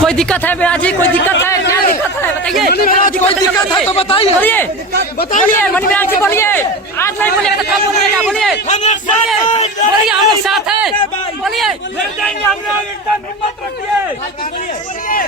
कोई दिक्कत है मेरा जी? कोई दिक्कत है? क्या दिक्कत है बताइए? कोई दिक्कत है तो बताइए। बोलिए मनी महाराज जी, बोलिए। आज नहीं बोलिएगा तो कब बोलिएगा? बोलिए बोलिए, हम लोग साथ हैं, बोलिए।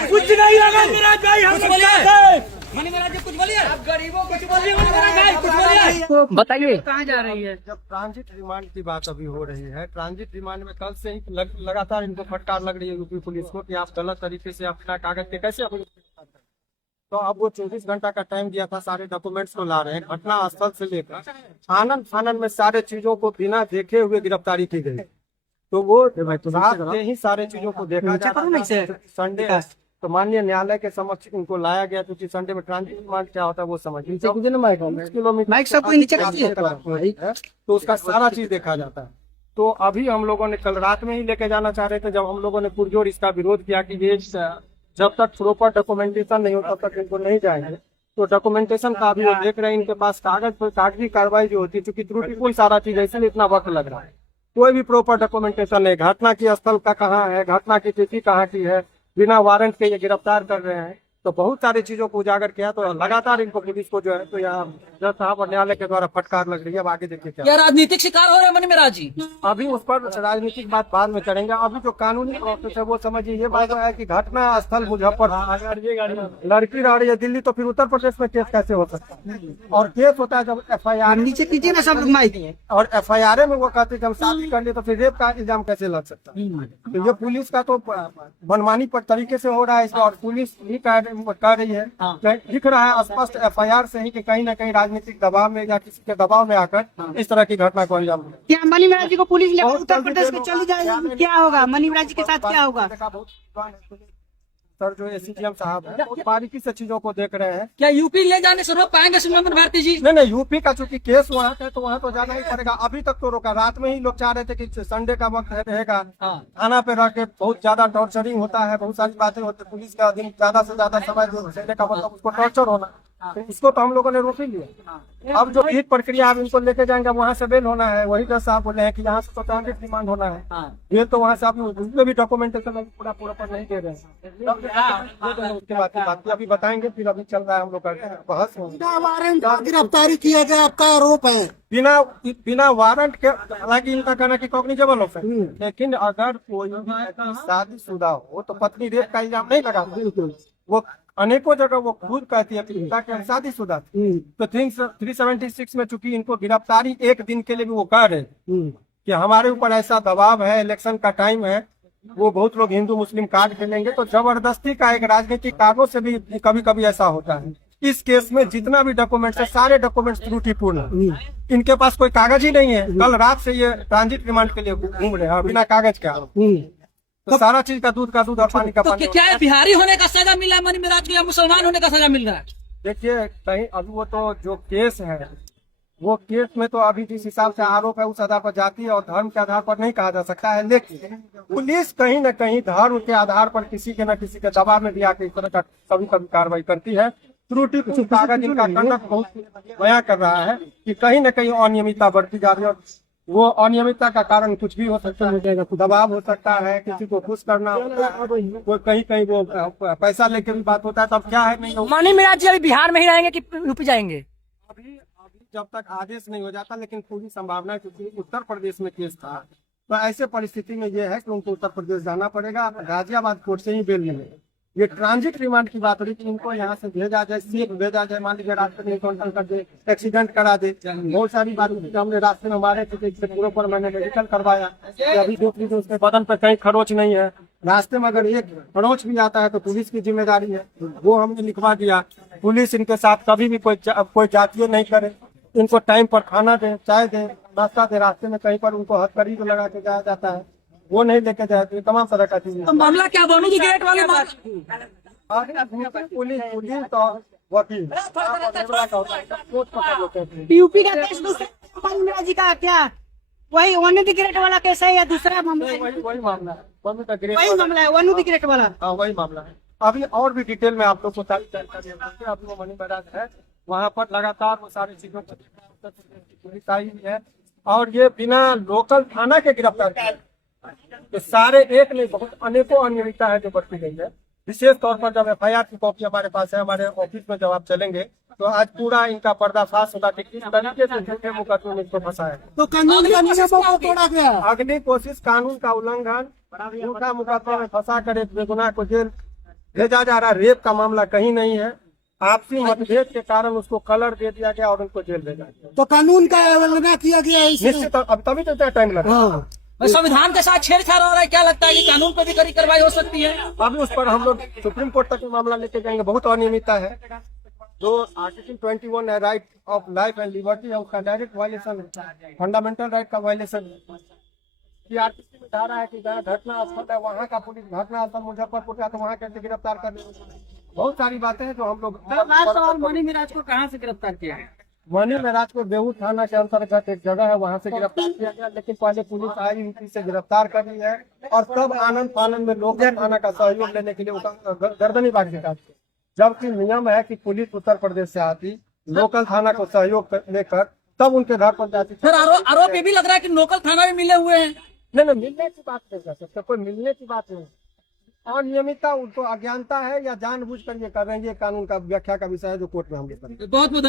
कुछ नहीं होगा महाराज भाई, हम लोग साथ हैं। मनी महाराज जी कुछ बोलिए, आप गरीबों कुछ बोलिए, मनी महाराज भाई कुछ बोलिए, बताइए कहाँ जा रही है? जब ट्रांजिट रिमांड की बात अभी हो रही है, ट्रांजिट रिमांड में कल से ही लगातार इनको फटकार लग रही है यूपी पुलिस को कि आप गलत तरीके से अपना कागज के कैसे अपने, तो अब वो 24 घंटा का टाइम दिया था, सारे डॉक्यूमेंट्स को ला रहे हैं। घटना स्थल से लेकर आनंद फानन में सारे चीजों को बिना देखे हुए गिरफ्तारी की गई। तो वो रात से ही सारे चीजों को देखा जा रहा है। संडे तो माननीय न्यायालय के समक्ष इनको लाया गया, क्योंकि संडे में ट्रांजिट रिमांड क्या होता है वो समझिए। तो उसका सारा चीज देखा जाता है। तो अभी हम लोगों ने कल रात में ही लेके जाना चाह रहे थे, जब हम लोगों ने पुरजोर इसका विरोध किया कि ये जब तक प्रॉपर डॉक्यूमेंटेशन नहीं होता तब तक इनको नहीं जाएंगे। तो डॉक्यूमेंटेशन का अभी वो देख रहे हैं, इनके पास कागज पर कागजी कार्रवाई जो होती है, क्योंकि त्रुटिपूर्ण सारा चीज है, इसलिए इतना वक्त लग रहा है। कोई भी प्रॉपर डॉक्यूमेंटेशन नहीं, घटना की स्थल का कहाँ है, घटना की तिथि कहाँ की है, बिना वारंट के ये गिरफ्तार कर रहे हैं। तो बहुत सारी चीजों को उजागर किया, तो लगातार इनको पुलिस को जो है तो यहाँ जज साहब और न्यायालय के द्वारा फटकार लग रही है। अब आगे देखिए क्या राजनीतिक शिकार हो रहे हैं मनी महाराज जी? अभी उस पर राजनीतिक बात बाद में करेंगे। अभी जो कानूनी प्रोसेस है वो समझिए। ये बात है कि घटना स्थल मुजफ्फरपुर, लड़की रह रही है दिल्ली, तो फिर उत्तर प्रदेश में केस कैसे हो सकता है? और केस होता है जब FIR नीचे कीजिए ना सब लोग माइक, और FIR में वो कहते हैं कि हम शादी कर लिए, तो फिर रेप का इल्जाम कैसे लग सकता है? तो ये पुलिस का तो मनमानी पर तरीके से हो रहा है इसमें, और पुलिस ही कह रही है, दिख रहा है स्पष्ट FIR से ही कि कहीं ना कहीं राजनीतिक दबाव में या किसी के दबाव में आकर इस तरह की घटना को अंजाम दिया। क्या मनी महाराज जी को पुलिस लेकर उत्तर प्रदेश में चली जाएगी? क्या होगा मनी महाराज जी के साथ, क्या होगा? सर जो SCGM साहब है बहुत बारीकी से चीजों को देख रहे हैं। क्या यूपी ले जाने से रोक पाएंगे सुमन भारती जी? नहीं, यूपी का चूंकि केस वहाँ है तो वहाँ तो जाना ही पड़ेगा। अभी तक तो रोका, रात में ही लोग चाह रहे थे कि संडे का वक्त रहेगा, थाना पे रह के बहुत ज्यादा टॉर्चरिंग होता है, बहुत सारी बातें होती है, पुलिस का दिन ज्यादा से ज्यादा समय जो संडे का मतलब उसको टॉर्चर होना, तो इसको तो हम लोगों ने रोक ही लिया। अब जो ईद प्रक्रिया आप इनको लेके जाएंगे, वहाँ से बेल होना है, वही जज साहब बोले हैं कि यहाँ से तो ट्रांजिट रिमांड होना है। ये तो वहाँ से आप उसमें भी डॉक्यूमेंटेशन पूरा पर नहीं दे रहे हैं। उसके बाद की बात अभी बताएंगे, फिर अभी चल रहा है हम लोग का बहस। गिरफ्तारी किया गया आपका आरोप है, बिना वारंट के। हालांकि इनका कहना कि कॉग्निजेबल ऑफेंस, लेकिन अगर कोई शादीशुदा हो तो पत्नी रेप का इल्जाम नहीं लगाता। वो अनेकों जगह वो खुद कहती है कि शादीशुदा थी। तो 376 में चूंकि इनको गिरफ्तारी एक दिन के लिए भी वो कह रहे कि हमारे ऊपर ऐसा दबाव है, इलेक्शन का टाइम है, वो बहुत लोग हिंदू मुस्लिम कार्ड खेलेंगे, तो जबरदस्ती का एक राजनीतिक कारणों से भी कभी कभी ऐसा होता है। इस केस में जितना भी डॉक्यूमेंट्स है, सारे डॉक्यूमेंट्स त्रुटिपूर्ण है। इनके पास कोई कागज ही नहीं है। कल रात से ये ट्रांजिट रिमांड के लिए घूम रहे हैं बिना कागज के। तो सारा चीज का दूध और पानी का पानी। तो क्या है, बिहारी होने का सजा मिला मनी महाराज को या मुसलमान होने का सजा मिल रहा है? देखिए कहीं अभी वो तो जो केस है, वो केस में तो अभी जिस हिसाब से आरोप है उस आधार पर जाति और धर्म के आधार पर नहीं कहा जा सकता है, लेकिन पुलिस कहीं न कहीं धर्म के आधार पर किसी के न किसी के दबाव में भी आकर इस तरह का कभी कभी कार्रवाई करती है। त्रुटि कागज इनका कंडक्ट बहुत बयां कर रहा है कि कहीं न कहीं अनियमितता बढ़ती जा रही है, और वो अनियमितता का कारण कुछ भी हो सकता है। दबाव हो सकता है, किसी को खुश करना होता है, वो कहीं वो पैसा लेके भी बात होता है। तब क्या है, नहीं मनी महाराज जी अभी बिहार में ही रहेंगे कि यूपी जाएंगे? अभी जब तक आदेश नहीं हो जाता, लेकिन पूरी संभावना है, क्योंकि उत्तर प्रदेश में केस था, तो ऐसे परिस्थिति में ये है कि उनको उत्तर प्रदेश जाना पड़ेगा। गाजियाबाद कोर्ट से ही बेल मिलेगी। ये ट्रांजिट रिमांड की बात हो रही थी, इनको यहाँ से भेजा जाए, सेफ भेजा जाए। मान लीजिए रास्ते में एनकाउंटर कर दे, एक्सीडेंट करा दे, बहुत सारी बात हमने रास्ते में मारे थे, पूरे पर मैंने मेडिकल करवाया। अभी देख लीजिए उसके बदन पर कहीं खरोच नहीं है। रास्ते में अगर एक खरोच भी आता है तो पुलिस की जिम्मेदारी है, वो हमने लिखवा दिया। पुलिस इनके साथ कभी भी कोई जातीय नहीं करे, इनको टाइम पर खाना दे, चाय दे, नाश्ता दे। रास्ते में कहीं पर उनको हथकड़ी लगा के जाया जाता है, वो नहीं लेके जाते, तमाम तरह का चीज। तो मामला क्या बनू की गेट वाले पुलिस तो वकील यूपी का केस दूसरा मनी महाराज जी का क्या वही वन द ग्रेट वाला केस है या दूसरा मामला है? वही मामला है, वही मामला है, वन द ग्रेट वाला। हाँ वही मामला है। अभी और भी डिटेल में आप लोग को सारी जानकारी है। अभी वो मनी महाराज है, वहाँ पर लगातार वो सारी चीजों को पुलिस आई हुई है, और ये बिना लोकल थाना के गिरफ्तार किए। तो सारे एक नहीं, बहुत अनेकों अनियमितता है जो बढ़ती गई है। विशेष तौर पर जब FIR की कॉपी हमारे पास है, हमारे ऑफिस में जब आप चलेंगे तो आज पूरा इनका पर्दाफाश होगा कि किस तरीके से झूठे मुकदमे में इसको फंसा है। तो कानून का नियमों को तोड़ा गया। अग्नि कोशिश, कानून का उल्लंघन, झूठा मुकदमा में फंसा कर एक बेगुनाह को जेल भेजा जा रहा। रेप का मामला कहीं नहीं है, आपसी मतभेद के कारण उसको कलर दे दिया गया और उनको जेल भेजा गया। तो कानून का अवहेलना किया गया है इसमें। निश्चित अब तभी तो इतना टाइम लगा। हाँ। संविधान के साथ छेड़छाड़ हो रहा है, क्या लगता है कि कानून पर भी कड़ी कार्रवाई हो सकती है? अभी उस पर हम लोग सुप्रीम कोर्ट तक मामला लेके जाएंगे। बहुत अनियमितता है। जो आर्टिकल 21 है, right of life and liberty है, उसका डायरेक्ट वायलेशन है, फंडामेंटल राइट का वायलेशन है। CRPC में कहा रहा है कि जहाँ घटना स्थल है वहाँ का पुलिस, घटना स्थल मुजफ्फरपुर का, तो वहाँ कैसे गिरफ्तार कर रहे। बहुत सारी बातें हैं जो हम लोग। मनी मिराज को कहाँ से गिरफ्तार किया है? मनी महराज को बेहू थाना के अंतर्गत एक जगह है, वहाँ से गिरफ्तार किया गया, लेकिन पहले पुलिस आई, यूपी से गिरफ्तार कर ली है और तब आनंद फानंद में लोकल थाना का सहयोग लेने के लिए उसका गर्दनी बांध के काट दिया। जबकि नियम है कि पुलिस उत्तर प्रदेश से आती, लोकल थाना को सहयोग लेकर तब उनके घर पर जाती। फिर आरोप ये भी लग रहा है कि लोकल थाना भी मिले हुए हैं। नहीं, मिलने की बात नहीं कर सकते, कोई मिलने की बात नहीं। अनियमितता, उनको अज्ञानता है या जानबूझकर ये कर रहे हैं, ये कानून का व्याख्या का विषय है जो कोर्ट में हम लोग करेंगे। बहुत बहुत